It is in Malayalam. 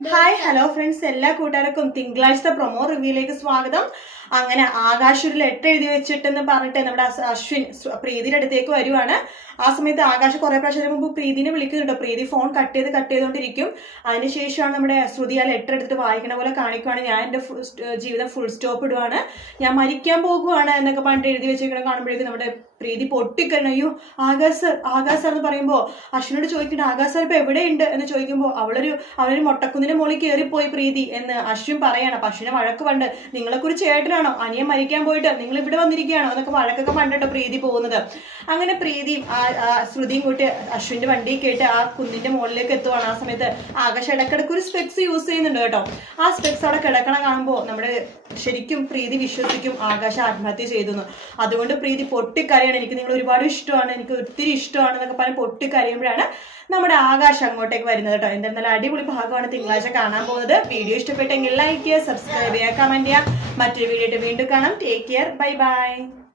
ഹായ് ഹലോ ഫ്രണ്ട്സ് എല്ലാ കൂട്ടുകാർക്കും തിങ്കളാഴ്ചത്തെ പ്രൊമോ റിവ്യൂയിലേക്ക് സ്വാഗതം. അങ്ങനെ ആകാശ് ഒരു ലെറ്റർ എഴുതി വെച്ചിട്ടെന്ന് പറഞ്ഞിട്ട് നമ്മുടെ അശ്വിൻ പ്രീതിയുടെ അടുത്തേക്ക് വരുവാണ്. ആ സമയത്ത് ആകാശ് കുറെ പ്രാവശ്യം മുമ്പ് പ്രീതിനെ വിളിക്കുന്നുണ്ട്. പ്രീതി ഫോൺ കട്ട് ചെയ്ത് കട്ട് ചെയ്തുകൊണ്ടിരിക്കും അതിനുശേഷമാണ് നമ്മുടെ ശ്രുതി ആ ലെറ്റർ എടുത്തിട്ട് വായിക്കണ പോലെ കാണിക്കുവാണ്. ഞാൻ എന്റെ ജീവിതം ഫുൾ സ്റ്റോപ്പ് ഇടുവാണ്. ഞാൻ മരിക്കാൻ പോകുവാണ് എന്നൊക്കെ പറഞ്ഞിട്ട് എഴുതി വെച്ചിരിക്കണം കാണുമ്പോഴേക്കും നമ്മുടെ പ്രീതി പൊട്ടിക്കണം അയ്യോ ആകാശ് ആകാശ് എന്ന് പറയുമ്പോൾ അശ്വിനോട് ചോദിക്കുന്നുണ്ട് ആകാശ് സർ ഇപ്പൊ എവിടെയുണ്ട്? എന്ന് ചോദിക്കുമ്പോൾ അവളൊരു അവളൊരു മൊട്ടക്കുന്നിന്റെ മുകളിൽ കയറിപ്പോയി പ്രീതി എന്ന് അശ്വിൻ പറയാണ്. അപ്പൊ അശ്വിനെ വഴക്ക് പണ്ട് നിങ്ങളെ കുറിച്ച് ചേട്ടനാണോ അനിയൻ മരിക്കാൻ പോയിട്ട് നിങ്ങൾ ഇവിടെ വന്നിരിക്കുകയാണോ? എന്നൊക്കെ വഴക്കൊക്കെ പണ്ടോ പ്രീതി പോകുന്നത്. അങ്ങനെ പ്രീതിയും ശ്രുതിയും കൂട്ടി അശ്വിന്റെ വണ്ടി കേട്ട് ആ കുന്നിന്റെ മുകളിലേക്ക് എത്തുവാണ്. ആ സമയത്ത് ആകാശ് ഇടക്കിടക്ക് ഒരു സ്പെക്സ് യൂസ് ചെയ്യുന്നുണ്ട് കേട്ടോ. ആ സ്പെക്സ് അവിടെ കിടക്കണ കാണുമ്പോൾ നമ്മുടെ ശരിക്കും പ്രീതി വിശ്വസിക്കും ആകാശ ആത്മഹത്യ ചെയ്തു അതുകൊണ്ട് പ്രീതി പൊട്ടിക്കരയാണ്. എനിക്ക് നിങ്ങൾ ഒരുപാട് ഇഷ്ടമാണ്. എനിക്ക് ഒത്തിരി ഇഷ്ടമാണ് എന്നൊക്കെ പറഞ്ഞ് പൊട്ടിക്കരയുമ്പോഴാണ് നമ്മുടെ ആകാശം അങ്ങോട്ടേക്ക് വരുന്നത് കേട്ടോ. എന്തായാലും അടിപൊളി ഭാഗമാണ് തിങ്കളാഴ്ച കാണാൻ പോകുന്നത്. വീഡിയോ ഇഷ്ടപ്പെട്ടെങ്കിൽ ലൈക്ക് ചെയ്യുക സബ്സ്ക്രൈബ് ചെയ്യുക കമന്റ് ചെയ്യുക. മറ്റൊരു വീഡിയോ വീണ്ടും കാണാം. Take care bye bye